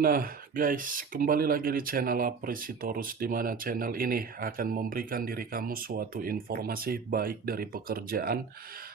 Nah, guys, kembali lagi di channel Apresitorus, di mana channel ini akan memberikan diri kamu suatu informasi baik dari pekerjaan,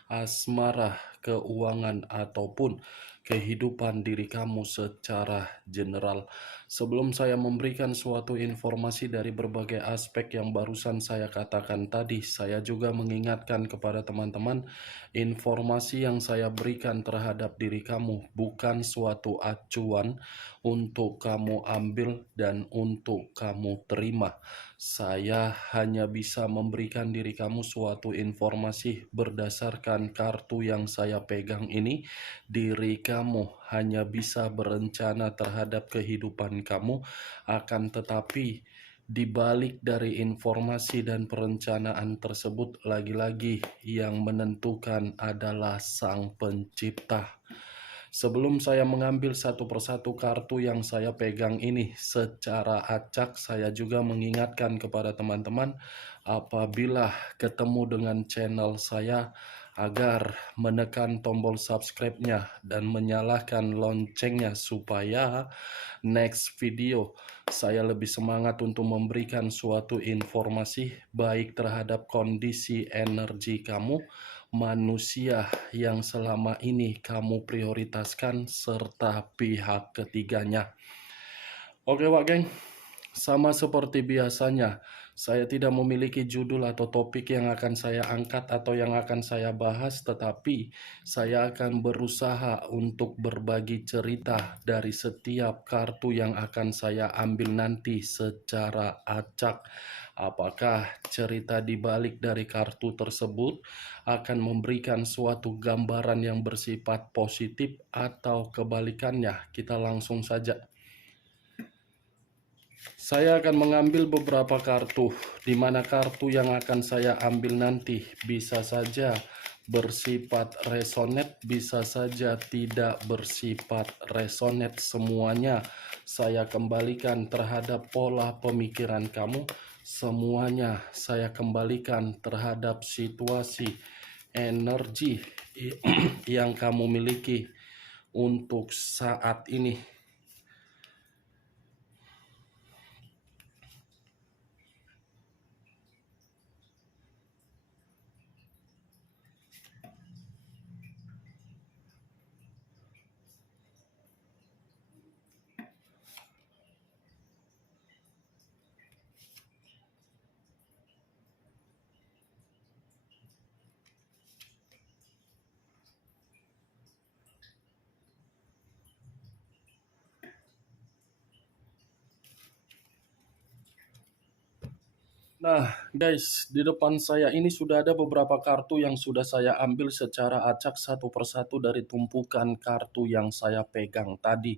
asmara, keuangan, ataupun kehidupan diri kamu secara general. Sebelum saya memberikan suatu informasi dari berbagai aspek yang barusan saya katakan tadi, saya juga mengingatkan kepada teman-teman, informasi yang saya berikan terhadap diri kamu bukan suatu acuan untuk kamu ambil dan untuk kamu terima. Saya hanya bisa memberikan diri kamu suatu informasi berdasarkan kartu yang saya pegang ini. Diri kamu hanya bisa berencana terhadap kehidupan kamu, akan tetapi di balik dari informasi dan perencanaan tersebut, lagi-lagi yang menentukan adalah Sang Pencipta. Sebelum saya mengambil satu persatu kartu yang saya pegang ini secara acak, saya juga mengingatkan kepada teman-teman apabila ketemu dengan channel saya agar menekan tombol subscribe-nya dan menyalakan loncengnya supaya next video saya lebih semangat untuk memberikan suatu informasi baik terhadap kondisi energi kamu, manusia yang selama ini kamu prioritaskan, serta pihak ketiganya. Oke Wak Geng, sama seperti biasanya, saya tidak memiliki judul atau topik yang akan saya angkat atau yang akan saya bahas, tetapi saya akan berusaha untuk berbagi cerita dari setiap kartu yang akan saya ambil nanti secara acak. Apakah cerita di balik dari kartu tersebut akan memberikan suatu gambaran yang bersifat positif atau kebalikannya? Kita langsung saja. Saya akan mengambil beberapa kartu, di mana kartu yang akan saya ambil nanti bisa saja bersifat resonate, bisa saja tidak bersifat resonate. Semuanya saya kembalikan terhadap pola pemikiran kamu, semuanya saya kembalikan terhadap situasi energi yang kamu miliki untuk saat ini. Nah, guys, di depan saya ini sudah ada beberapa kartu yang sudah saya ambil secara acak satu persatu dari tumpukan kartu yang saya pegang tadi.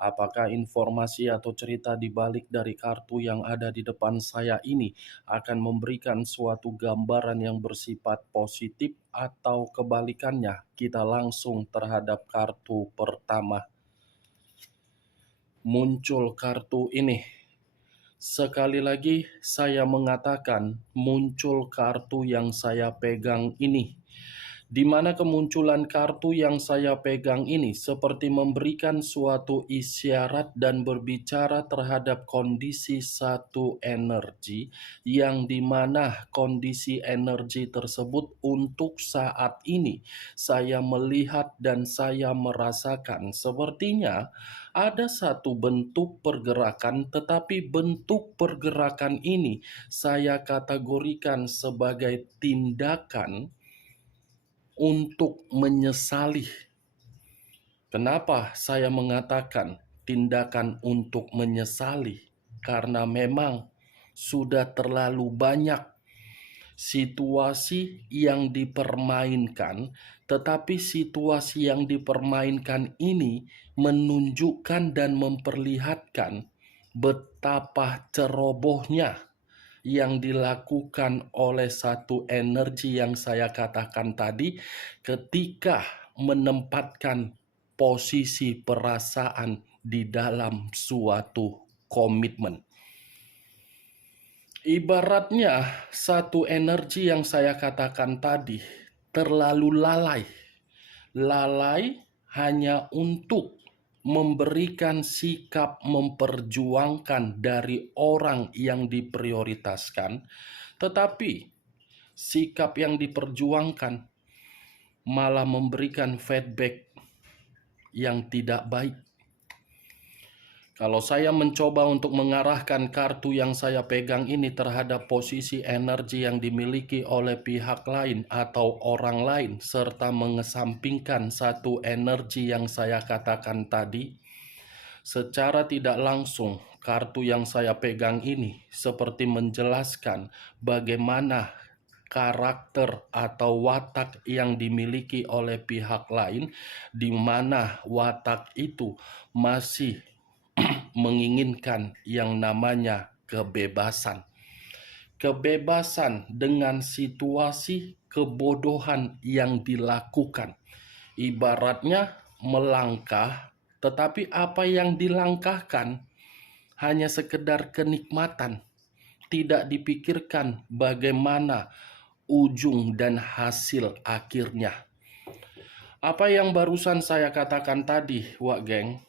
Apakah informasi atau cerita di balik dari kartu yang ada di depan saya ini akan memberikan suatu gambaran yang bersifat positif atau kebalikannya? Kita langsung terhadap kartu pertama. Muncul kartu ini. Sekali lagi saya mengatakan muncul kartu yang saya pegang ini. Di mana kemunculan kartu yang saya pegang ini seperti memberikan suatu isyarat dan berbicara terhadap kondisi satu energi, yang dimana kondisi energi tersebut untuk saat ini saya melihat dan saya merasakan sepertinya ada satu bentuk pergerakan, tetapi bentuk pergerakan ini saya kategorikan sebagai tindakan untuk menyesali. Kenapa saya mengatakan tindakan untuk menyesali? Karena memang sudah terlalu banyak situasi yang dipermainkan, tetapi situasi yang dipermainkan ini menunjukkan dan memperlihatkan betapa cerobohnya yang dilakukan oleh satu energi yang saya katakan tadi ketika menempatkan posisi perasaan di dalam suatu komitmen. Ibaratnya satu energi yang saya katakan tadi terlalu lalai. Lalai hanya untuk memberikan sikap memperjuangkan dari orang yang diprioritaskan, tetapi sikap yang diperjuangkan malah memberikan feedback yang tidak baik. Kalau saya mencoba untuk mengarahkan kartu yang saya pegang ini terhadap posisi energi yang dimiliki oleh pihak lain atau orang lain, serta mengesampingkan satu energi yang saya katakan tadi, secara tidak langsung kartu yang saya pegang ini seperti menjelaskan bagaimana karakter atau watak yang dimiliki oleh pihak lain, di mana watak itu masih menginginkan yang namanya kebebasan. Kebebasan dengan situasi kebodohan yang dilakukan. Ibaratnya melangkah, tetapi apa yang dilangkahkan hanya sekedar kenikmatan. Tidak dipikirkan bagaimana ujung dan hasil akhirnya. Apa yang barusan saya katakan tadi, Wak Geng,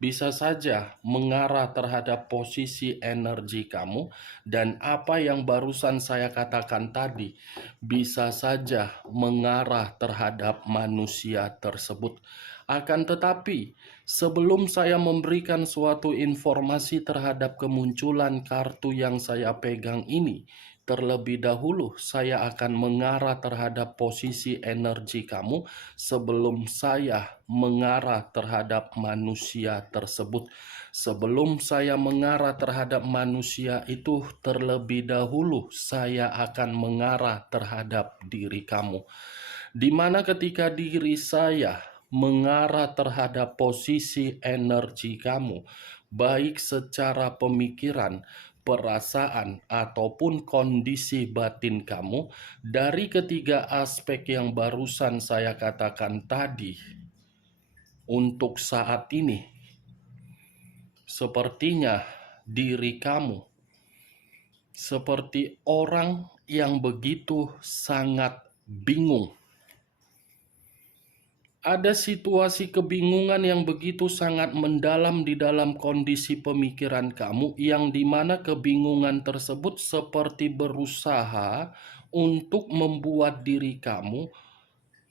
bisa saja mengarah terhadap posisi energi kamu, dan apa yang barusan saya katakan tadi bisa saja mengarah terhadap manusia tersebut. Akan tetapi, sebelum saya memberikan suatu informasi terhadap kemunculan kartu yang saya pegang ini, terlebih dahulu saya akan mengarah terhadap posisi energi kamu sebelum saya mengarah terhadap manusia tersebut. Sebelum saya mengarah terhadap manusia itu, terlebih dahulu saya akan mengarah terhadap diri kamu. Di mana ketika diri saya mengarah terhadap posisi energi kamu, baik secara pemikiran, perasaan, ataupun kondisi batin kamu, dari ketiga aspek yang barusan saya katakan tadi, untuk saat ini, sepertinya diri kamu seperti orang yang begitu sangat bingung. Ada situasi kebingungan yang begitu sangat mendalam di dalam kondisi pemikiran kamu, yang dimana kebingungan tersebut seperti berusaha untuk membuat diri kamu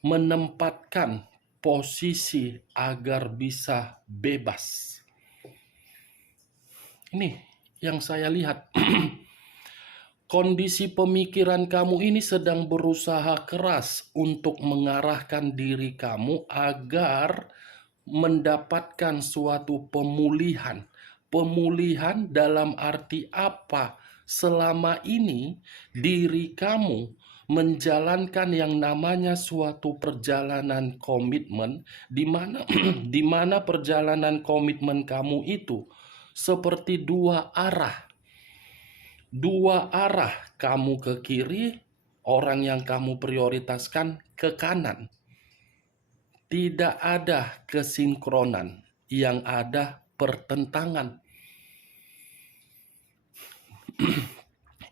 menempatkan posisi agar bisa bebas. Ini yang saya lihat. Kondisi pemikiran kamu ini sedang berusaha keras untuk mengarahkan diri kamu agar mendapatkan suatu pemulihan. Pemulihan dalam arti apa? Selama ini diri kamu menjalankan yang namanya suatu perjalanan komitmen, di mana perjalanan komitmen kamu itu seperti dua arah. Dua arah, kamu ke kiri, orang yang kamu prioritaskan ke kanan. Tidak ada kesinkronan, yang ada pertentangan.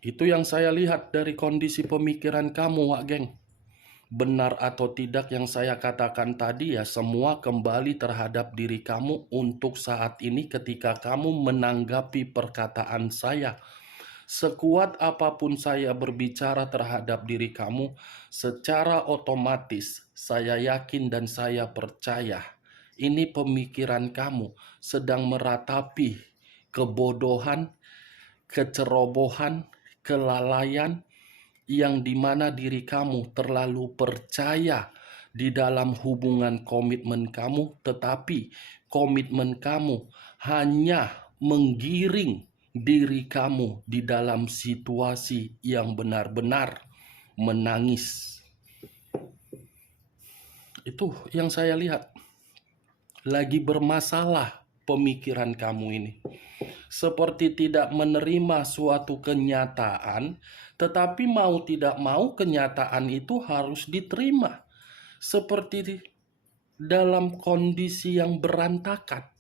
Itu yang saya lihat dari kondisi pemikiran kamu, Wak Geng. Benar atau tidak yang saya katakan tadi, ya semua kembali terhadap diri kamu untuk saat ini ketika kamu menanggapi perkataan saya. Sekuat apapun saya berbicara terhadap diri kamu, secara otomatis saya yakin dan saya percaya ini pemikiran kamu sedang meratapi kebodohan, kecerobohan, kelalaian, yang dimana diri kamu terlalu percaya di dalam hubungan komitmen kamu, tetapi komitmen kamu hanya menggiring diri kamu di dalam situasi yang benar-benar menangis. Itu yang saya lihat. Lagi bermasalah pemikiran kamu ini. Seperti tidak menerima suatu kenyataan, tetapi mau tidak mau kenyataan itu harus diterima. Seperti dalam kondisi yang berantakan.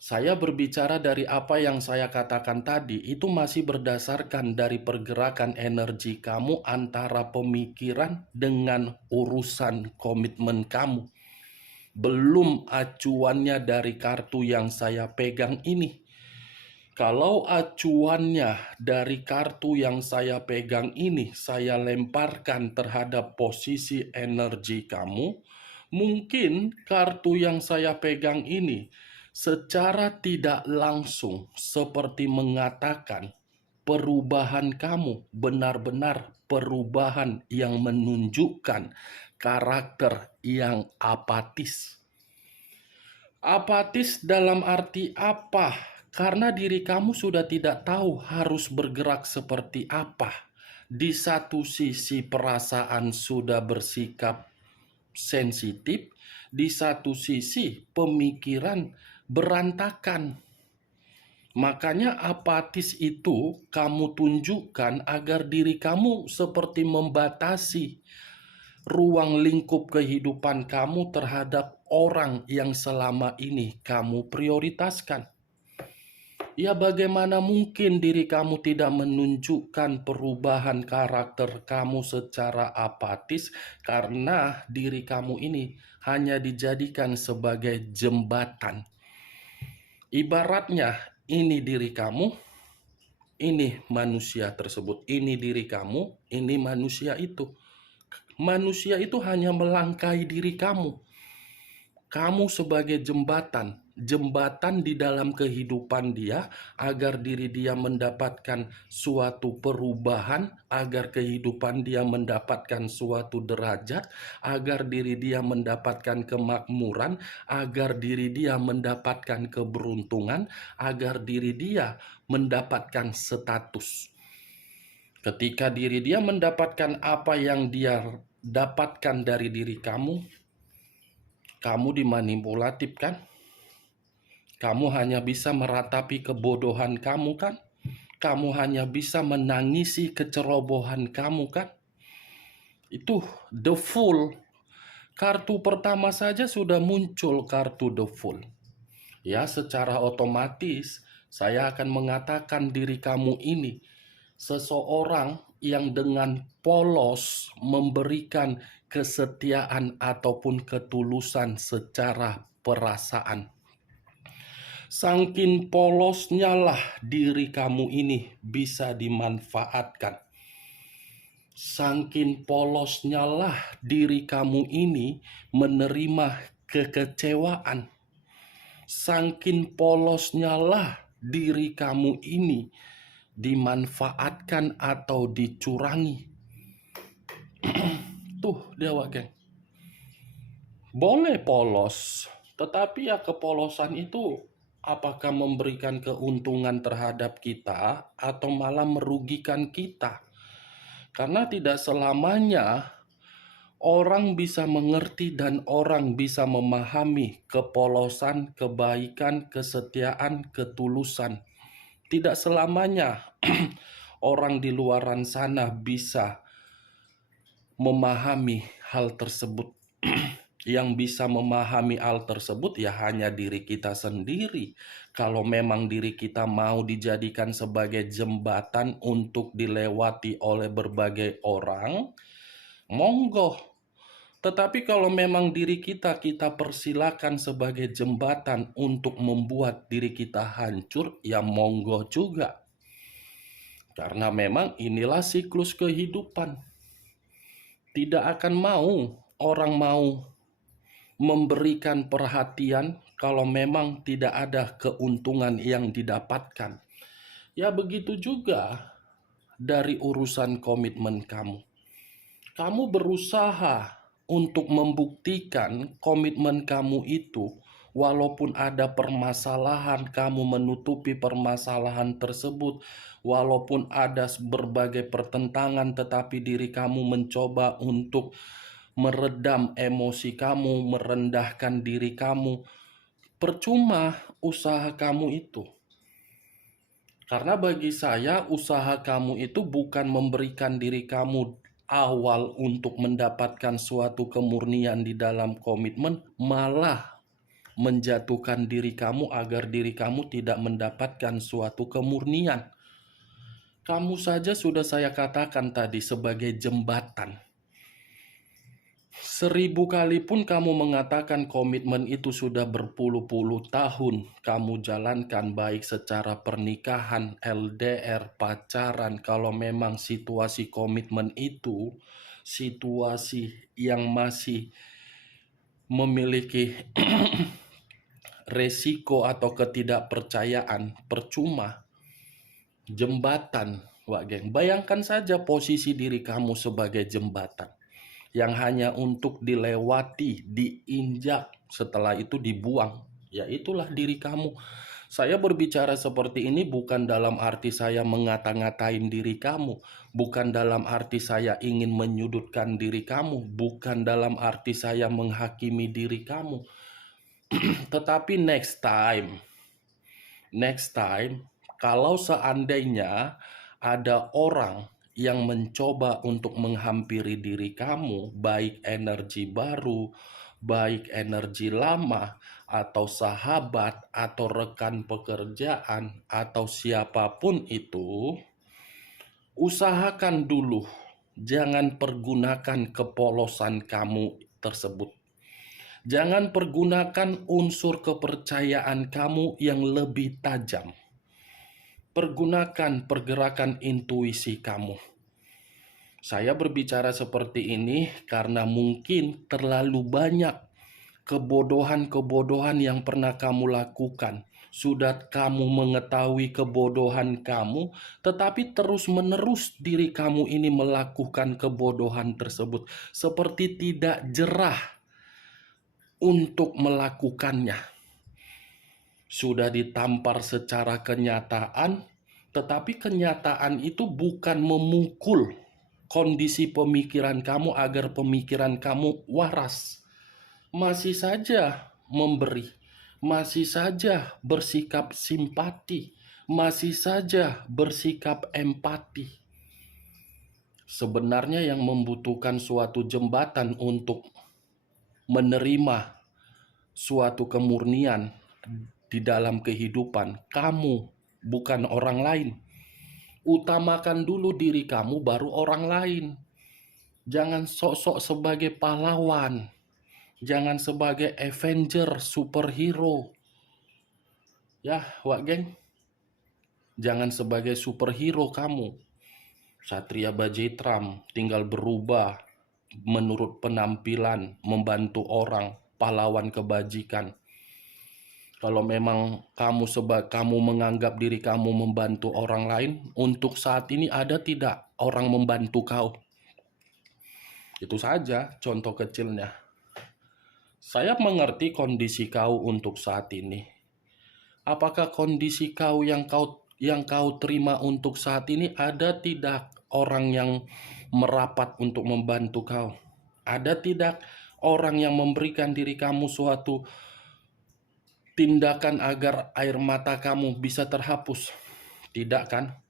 Saya berbicara dari apa yang saya katakan tadi, itu masih berdasarkan dari pergerakan energi kamu antara pemikiran dengan urusan komitmen kamu. belum acuannya dari kartu yang saya pegang ini. Kalau acuannya dari kartu yang saya pegang ini, saya lemparkan terhadap posisi energi kamu, mungkin kartu yang saya pegang ini secara tidak langsung seperti mengatakan perubahan kamu benar-benar perubahan yang menunjukkan karakter yang apatis. Apatis dalam arti apa? Karena diri kamu sudah tidak tahu harus bergerak seperti apa. Di satu sisi perasaan sudah bersikap sensitif, di satu sisi pemikiran berantakan. Makanya apatis itu kamu tunjukkan agar diri kamu seperti membatasi ruang lingkup kehidupan kamu terhadap orang yang selama ini kamu prioritaskan. Ya, bagaimana mungkin diri kamu tidak menunjukkan perubahan karakter kamu secara apatis karena diri kamu ini hanya dijadikan sebagai jembatan. Ibaratnya ini diri kamu, ini manusia tersebut, ini diri kamu, ini manusia itu. Manusia itu hanya melangkahi diri kamu. Kamu sebagai jembatan, jembatan di dalam kehidupan dia agar diri dia mendapatkan suatu perubahan, agar kehidupan dia mendapatkan suatu derajat, agar diri dia mendapatkan kemakmuran, agar diri dia mendapatkan keberuntungan, agar diri dia mendapatkan status. Ketika diri dia mendapatkan apa yang dia dapatkan dari diri kamu dimanipulatif kan? Kamu hanya bisa meratapi kebodohan kamu kan? Kamu hanya bisa menangisi kecerobohan kamu kan? Itu the fool. Kartu pertama saja sudah muncul kartu the fool. Ya, secara otomatis saya akan mengatakan diri kamu ini seseorang yang dengan polos memberikan kesetiaan ataupun ketulusan secara perasaan. Saking polosnya lah diri kamu ini bisa dimanfaatkan. Saking polosnya lah diri kamu ini menerima kekecewaan. Saking polosnya lah diri kamu ini dimanfaatkan atau dicurangi. Tuh dia geng. Boleh polos, tetapi ya kepolosan itu apakah memberikan keuntungan terhadap kita atau malah merugikan kita? Karena tidak selamanya orang bisa mengerti dan orang bisa memahami kepolosan, kebaikan, kesetiaan, ketulusan. Tidak selamanya orang di luaran sana bisa memahami hal tersebut. Yang bisa memahami hal tersebut ya hanya diri kita sendiri. Kalau memang diri kita mau dijadikan sebagai jembatan untuk dilewati oleh berbagai orang, monggo. Tetapi kalau memang diri kita persilakan sebagai jembatan untuk membuat diri kita hancur, ya monggo juga. Karena memang inilah siklus kehidupan. Tidak akan mau orang mau memberikan perhatian kalau memang tidak ada keuntungan yang didapatkan. Ya begitu juga dari urusan komitmen kamu. Kamu berusaha untuk membuktikan komitmen kamu itu, walaupun ada permasalahan, kamu menutupi permasalahan tersebut. Walaupun ada berbagai pertentangan, tetapi diri kamu mencoba untuk meredam emosi kamu, merendahkan diri kamu. Percuma usaha kamu itu. Karena bagi saya usaha kamu itu bukan memberikan diri kamu awal untuk mendapatkan suatu kemurnian di dalam komitmen, malah menjatuhkan diri kamu agar diri kamu tidak mendapatkan suatu kemurnian. Kamu saja sudah saya katakan tadi sebagai jembatan. 1000 kali pun kamu mengatakan komitmen itu sudah berpuluh-puluh tahun kamu jalankan, baik secara pernikahan, LDR, pacaran. Kalau memang situasi komitmen itu situasi yang masih memiliki resiko atau ketidakpercayaan, percuma. Jembatan, Wak Geng. Bayangkan saja posisi diri kamu sebagai jembatan yang hanya untuk dilewati, diinjak, setelah itu dibuang. Ya itulah diri kamu. Saya berbicara seperti ini bukan dalam arti saya mengata-ngatain diri kamu, bukan dalam arti saya ingin menyudutkan diri kamu, bukan dalam arti saya menghakimi diri kamu. Tetapi next time, kalau seandainya ada orang yang mencoba untuk menghampiri diri kamu, baik energi baru, baik energi lama, atau sahabat, atau rekan pekerjaan, atau siapapun itu, usahakan dulu jangan pergunakan kepolosan kamu tersebut. Jangan pergunakan unsur kepercayaan kamu yang lebih tajam. Pergunakan pergerakan intuisi kamu. Saya berbicara seperti ini karena mungkin terlalu banyak kebodohan-kebodohan yang pernah kamu lakukan. Sudah kamu mengetahui kebodohan kamu, tetapi terus-menerus diri kamu ini melakukan kebodohan tersebut, seperti tidak jerah untuk melakukannya. Sudah ditampar secara kenyataan, tetapi kenyataan itu bukan memukul kondisi pemikiran kamu agar pemikiran kamu waras. Masih saja memberi, masih saja bersikap simpati, masih saja bersikap empati. Sebenarnya yang membutuhkan suatu jembatan untuk menerima suatu kemurnian di dalam kehidupan, kamu, bukan orang lain. Utamakan dulu diri kamu, baru orang lain. Jangan sok-sok sebagai pahlawan, jangan sebagai Avenger, superhero. Ya, Wak Geng, jangan sebagai superhero kamu. Satria Bajetram tinggal berubah menurut penampilan, membantu orang, pahlawan kebajikan. Kalau memang kamu menganggap diri kamu membantu orang lain, untuk saat ini ada tidak orang membantu kau? Itu saja contoh kecilnya. Saya mengerti kondisi kau untuk saat ini. Apakah kondisi kau yang kau terima untuk saat ini, ada tidak orang yang merapat untuk membantu kau? Ada tidak orang yang memberikan diri kamu suatu tindakan agar air mata kamu bisa terhapus? Tidak kan?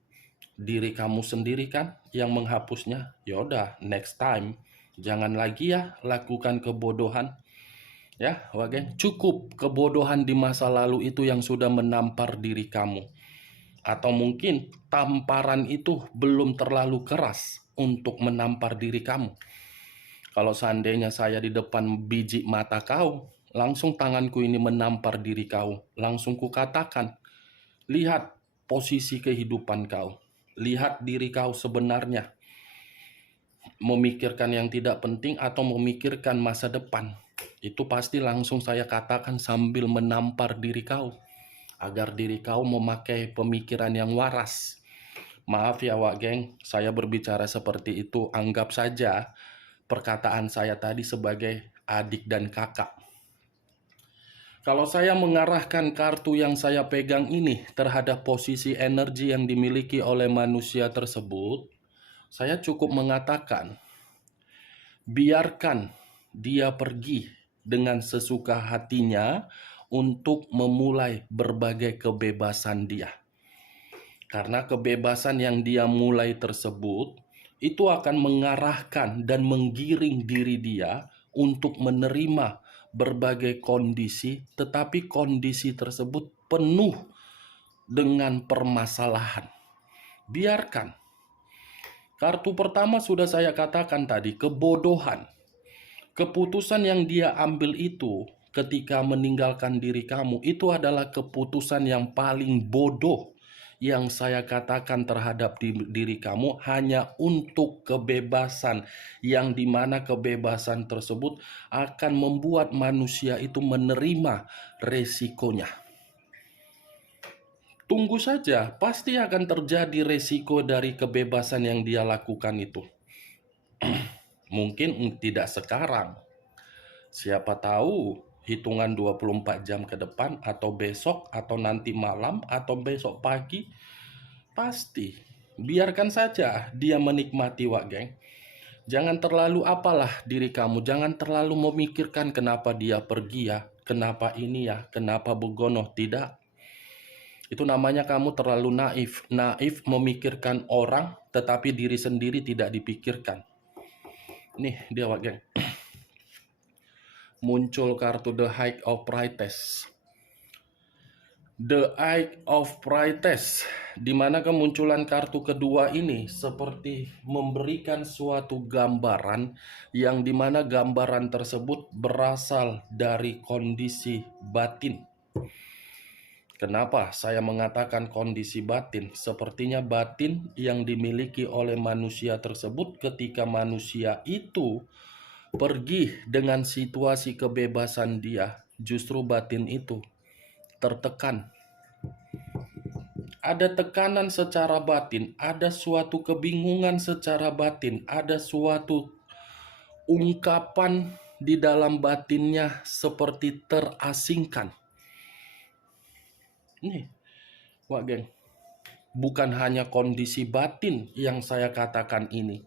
Diri kamu sendiri kan yang menghapusnya. Yaudah, next time jangan lagi ya lakukan kebodohan. Ya, Wagen, cukup kebodohan di masa lalu itu yang sudah menampar diri kamu. Atau mungkin tamparan itu belum terlalu keras untuk menampar diri kamu. Kalau seandainya saya di depan biji mata kau, langsung tanganku ini menampar diri kau. Langsung kukatakan, lihat posisi kehidupan kau. Lihat diri kau sebenarnya. Memikirkan yang tidak penting atau memikirkan masa depan. Itu pasti langsung saya katakan sambil menampar diri kau, agar diri kau memakai pemikiran yang waras. Maaf ya Wak Geng, saya berbicara seperti itu, anggap saja perkataan saya tadi sebagai adik dan kakak. Kalau saya mengarahkan kartu yang saya pegang ini terhadap posisi energi yang dimiliki oleh manusia tersebut, saya cukup mengatakan, biarkan dia pergi dengan sesuka hatinya untuk memulai berbagai kebebasan dia. Karena kebebasan yang dia mulai tersebut itu akan mengarahkan dan menggiring diri dia untuk menerima berbagai kondisi, tetapi kondisi tersebut penuh dengan permasalahan. Biarkan. Kartu pertama sudah saya katakan tadi, kebodohan. Keputusan yang dia ambil itu ketika meninggalkan diri kamu, itu adalah keputusan yang paling bodoh yang saya katakan terhadap diri kamu, hanya untuk kebebasan, yang dimana kebebasan tersebut akan membuat manusia itu menerima resikonya. Tunggu saja, pasti akan terjadi resiko dari kebebasan yang dia lakukan itu. Mungkin tidak sekarang, siapa tahu hitungan 24 jam ke depan, atau besok, atau nanti malam, atau besok pagi. Pasti. Biarkan saja dia menikmati, Wak Geng. Jangan terlalu apalah diri kamu. Jangan terlalu memikirkan kenapa dia pergi ya, kenapa ini ya, kenapa begono. Tidak. Itu namanya kamu terlalu naif. Naif memikirkan orang, tetapi diri sendiri tidak dipikirkan. Nih dia, Wak Geng. Muncul kartu The High of Priestess. The Eye of Priestess, di mana kemunculan kartu kedua ini seperti memberikan suatu gambaran, yang dimana gambaran tersebut berasal dari kondisi batin. Kenapa saya mengatakan kondisi batin? Sepertinya batin yang dimiliki oleh manusia tersebut ketika manusia itu pergi dengan situasi kebebasan dia, justru batin itu tertekan. Ada tekanan secara batin, ada suatu kebingungan secara batin, ada suatu ungkapan di dalam batinnya seperti terasingkan. Nih, Wak Geng, bukan hanya kondisi batin yang saya katakan ini.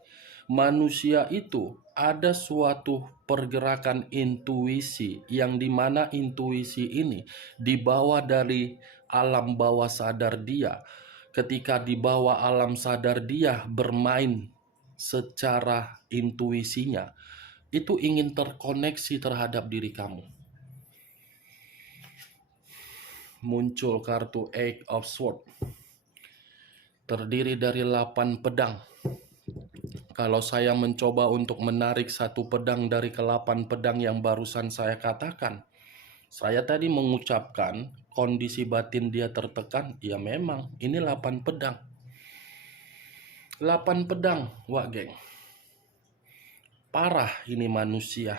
Manusia itu ada suatu pergerakan intuisi, yang dimana intuisi ini dibawa dari alam bawah sadar dia. Ketika di bawah alam sadar dia bermain secara intuisinya, itu ingin terkoneksi terhadap diri kamu. Muncul kartu Eight of Swords, terdiri dari 8 pedang. Kalau saya mencoba untuk menarik satu pedang dari ke-8 pedang yang barusan saya katakan, saya tadi mengucapkan kondisi batin dia tertekan. Ya memang, ini 8 pedang. 8 pedang, Wak Geng. Parah ini manusia.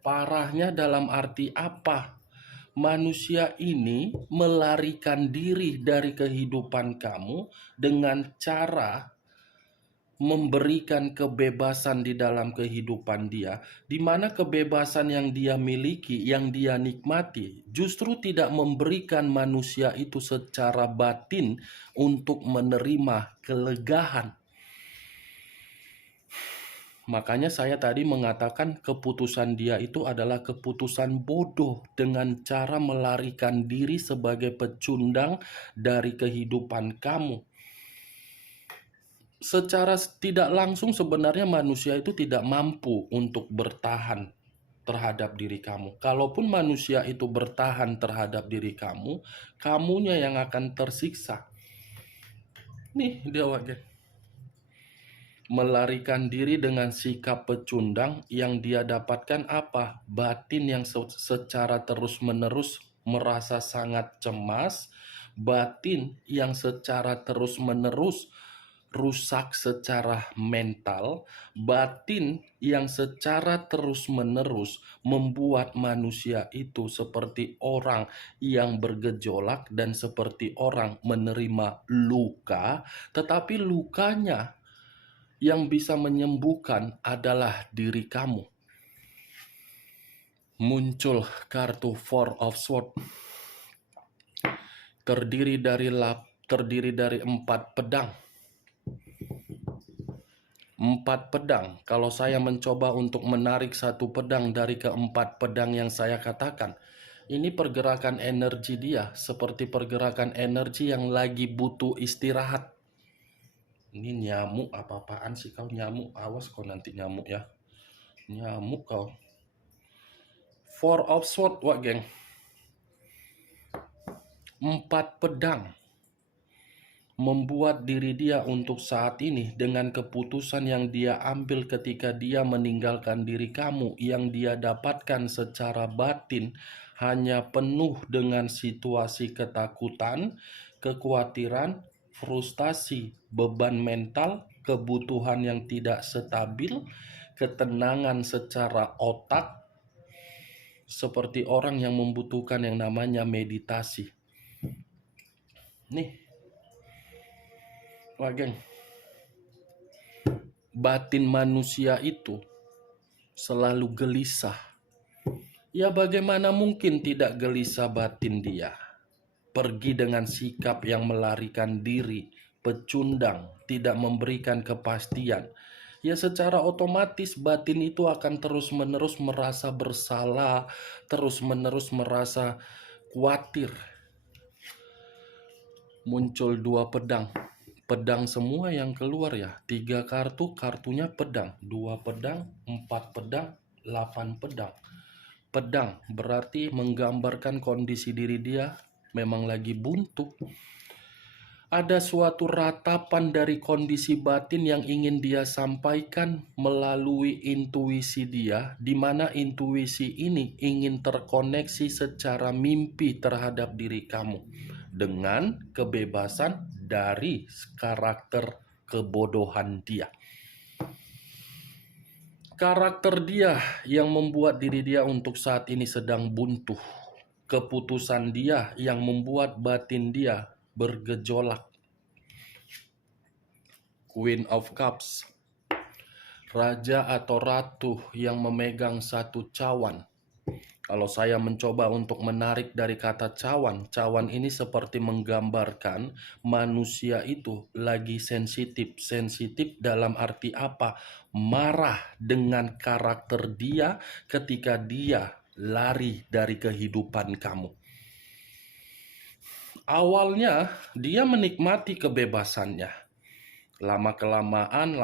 Parahnya dalam arti apa? Manusia ini melarikan diri dari kehidupan kamu dengan cara memberikan kebebasan di dalam kehidupan dia, di mana kebebasan yang dia miliki, yang dia nikmati, justru tidak memberikan manusia itu secara batin untuk menerima kelegaan. Makanya saya tadi mengatakan keputusan dia itu adalah keputusan bodoh, dengan cara melarikan diri sebagai pecundang dari kehidupan kamu. Secara tidak langsung sebenarnya manusia itu tidak mampu untuk bertahan terhadap diri kamu. Kalaupun manusia itu bertahan terhadap diri kamu, kamunya yang akan tersiksa. Nih dia, Wak, melarikan diri dengan sikap pecundang, yang dia dapatkan apa? Batin yang secara terus-menerus merasa sangat cemas, batin yang secara terus-menerus rusak secara mental, batin yang secara terus-menerus membuat manusia itu seperti orang yang bergejolak dan seperti orang menerima luka, tetapi lukanya yang bisa menyembuhkan adalah diri kamu. Muncul kartu Four of Swords, terdiri dari 4 pedang. 4 pedang. Kalau saya mencoba untuk menarik satu pedang dari ke-4 pedang yang saya katakan, ini pergerakan energi dia seperti pergerakan energi yang lagi butuh istirahat. Ini nyamuk apa-apaan sih kau, nyamuk? Awas kau nanti nyamuk ya. Nyamuk kau. Four of Swords, Wak Geng. 4 pedang. membuat diri dia untuk saat ini dengan keputusan yang dia ambil ketika dia meninggalkan diri kamu, yang dia dapatkan secara batin hanya penuh dengan situasi ketakutan, kekhawatiran, frustasi, beban mental, kebutuhan yang tidak stabil, ketenangan secara otak, seperti orang yang membutuhkan yang namanya meditasi. Nih, geng, batin manusia itu selalu gelisah. Ya bagaimana mungkin tidak gelisah batin dia? Pergi dengan sikap yang melarikan diri, pecundang, tidak memberikan kepastian. Ya secara otomatis batin itu akan terus-menerus merasa bersalah, terus-menerus merasa khawatir. Muncul 2 pedang. Pedang semua yang keluar ya. 3 kartu, kartunya pedang. 2 pedang, 4 pedang, 8 pedang. Pedang berarti menggambarkan kondisi diri dia memang lagi buntu. Ada suatu ratapan dari kondisi batin yang ingin dia sampaikan melalui intuisi dia, di mana intuisi ini ingin terkoneksi secara mimpi terhadap diri kamu dengan kebebasan dari karakter kebodohan dia. Karakter dia yang membuat diri dia untuk saat ini sedang buntu. Keputusan dia yang membuat batin dia bergejolak. Queen of Cups, raja atau ratu yang memegang satu cawan. Kalau saya mencoba untuk menarik dari kata cawan, cawan ini seperti menggambarkan manusia itu lagi sensitif. Sensitif dalam arti apa? Marah dengan karakter dia ketika dia lari dari kehidupan kamu. Awalnya dia menikmati kebebasannya. Lama-kelamaan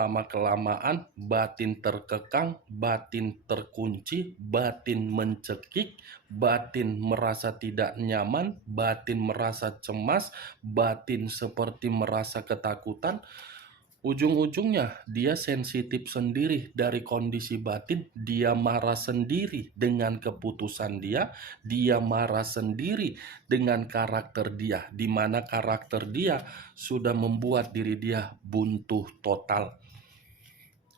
batin terkekang, batin terkunci, batin mencekik, batin merasa tidak nyaman, batin merasa cemas, batin seperti merasa ketakutan. Ujung-ujungnya dia sensitif sendiri dari kondisi batin, dia marah sendiri dengan keputusan dia marah sendiri dengan karakter dia, di mana karakter dia sudah membuat diri dia buntu total.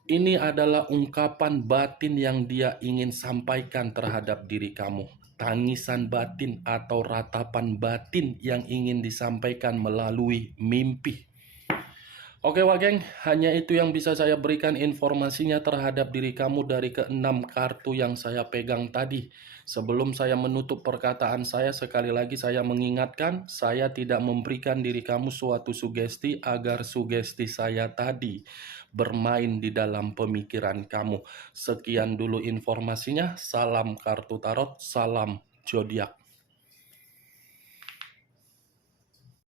Ini adalah ungkapan batin yang dia ingin sampaikan terhadap diri kamu. Tangisan batin atau ratapan batin yang ingin disampaikan melalui mimpi. Oke Wageng, hanya itu yang bisa saya berikan informasinya terhadap diri kamu dari ke-6 kartu yang saya pegang tadi. Sebelum saya menutup perkataan saya, sekali lagi saya mengingatkan, saya tidak memberikan diri kamu suatu sugesti agar sugesti saya tadi bermain di dalam pemikiran kamu. Sekian dulu informasinya, salam kartu tarot, salam zodiak.